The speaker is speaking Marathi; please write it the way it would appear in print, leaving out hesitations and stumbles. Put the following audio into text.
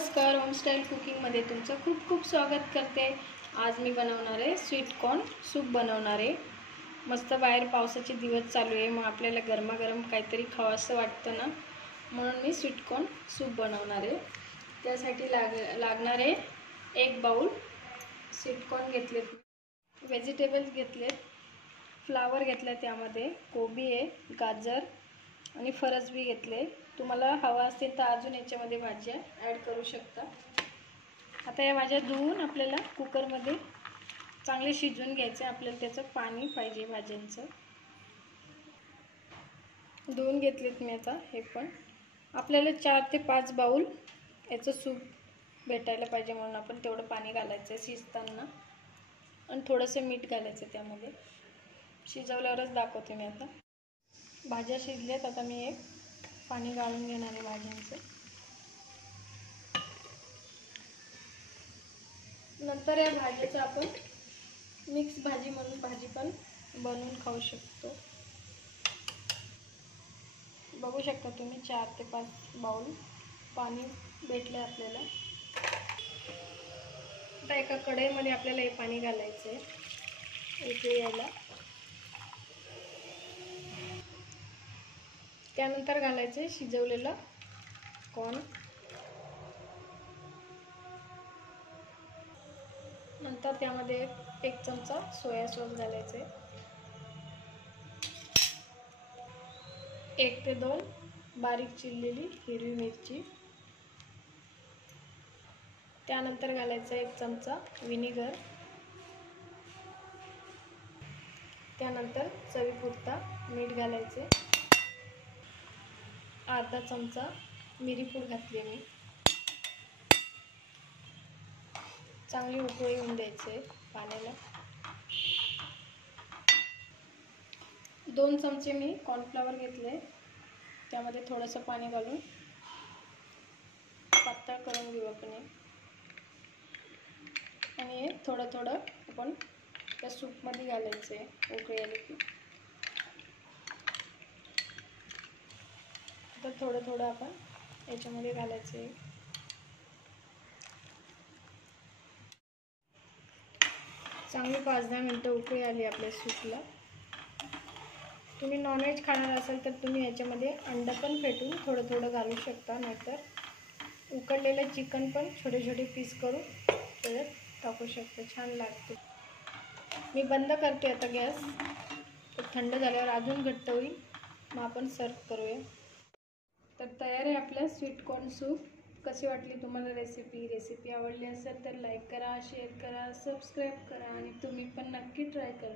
नमस्कार, होमस्टाईल कुकिंगमध्ये तुमचं खूप खूप स्वागत करते। आज मी बनवणार आहे स्वीट कॉर्न सूप बनवणार आहे। मस्त बाहेर पावसाचे दिवस चालू आहे, मग आपल्याला गरमागरम काहीतरी खावंसं वाटतं ना, म्हणून मी स्वीट कॉर्न सूप बनवणार आहे। त्यासाठी लागणार आहे 1 बाउल स्वीट कॉर्न घेतलेत, व्हेजिटेबल्स घेतलेत, फ्लावर घेतला, त्यामध्ये कोबी आहे, गाजर आणि फरसबी घेतले। तुम्हाला हवा असेल तर अजून याच्यामध्ये भाज्या ॲड करू शकता। आता या भाज्या धुवून आपल्याला कुकरमध्ये चांगले शिजवून घ्यायचे। आपल्याला त्याचं पाणी पाहिजे भाज्यांचं। धुवून घेतलेत मी आता हे पण। आपल्याला 4 ते 5 बाउल याचं सूप भेटायला पाहिजे, म्हणून आपण तेवढं पाणी घालायचं शिजताना आणि थोडंसं मीठ घालायचं त्यामध्ये। शिजवल्यावरच दाखवते मी आता। भाज्या शिजल्यात, आता मी एक पाणी गाळून घेणार आहे भाज्यांचं। नंतर या भाज्याचं आपण मिक्स भाजी म्हणून भाजी पण बनवून खाऊ शकतो। बघू शकता तुम्ही 4 ते 5 बाउल पाणी भेटले आपल्याला। आता एका कढईमध्ये आपल्याला हे पाणी घालायचं आहे इथे यायला। त्यानंतर घालायचे शिजवलेला कॉर्न, नंतर त्यामध्ये 1 चमचा सोया सॉस घालायचे, 1 ते 2 बारीक चिरलेली हिरवी मिरची, त्यानंतर घालायचा 1 चमचा विनेगर, त्यानंतर चवीपुरता मीठ घालायचे, अर्धा चमचा मिरी पूड घातली मी। चांगली उकळी येऊन द्यायचे पाण्याला। 2 चमचे मी कॉर्नफ्लॉवर घेतले, त्यामध्ये थोडंसं पाणी घालून पातळ करून घेऊ आपण आणि हे थोडं थोडं आपण त्या सूपमध्ये घालायचं आहे उकळी आली की। तर थोडं थोडं आपण याच्यामध्ये घालायचं आहे। चांगली 5-10 मिनटं उकळी आली आपल्या सूपला। तुम्ही नॉनव्हेज खाणार असाल तर तुम्ही याच्यामध्ये अंडा पण फेटून थोडं थोडं घालू शकता, नाहीतर उकडलेलं चिकन पण छोटे छोटे पीस करून त्याच्यात टाकू शकता, छान लागते। मी बंद करते आता गॅस, थंड झाल्यावर अजून घट्ट होईल, मग आपण सर्व करूया। तर तयार आहे आपलं स्वीट कॉर्न सूप। कशी वाटली तुम्हाला रेसिपी आवडली असेल तर लाईक करा, शेअर करा, सबस्क्राईब करा आणि तुम्ही पण नक्की ट्राय करा।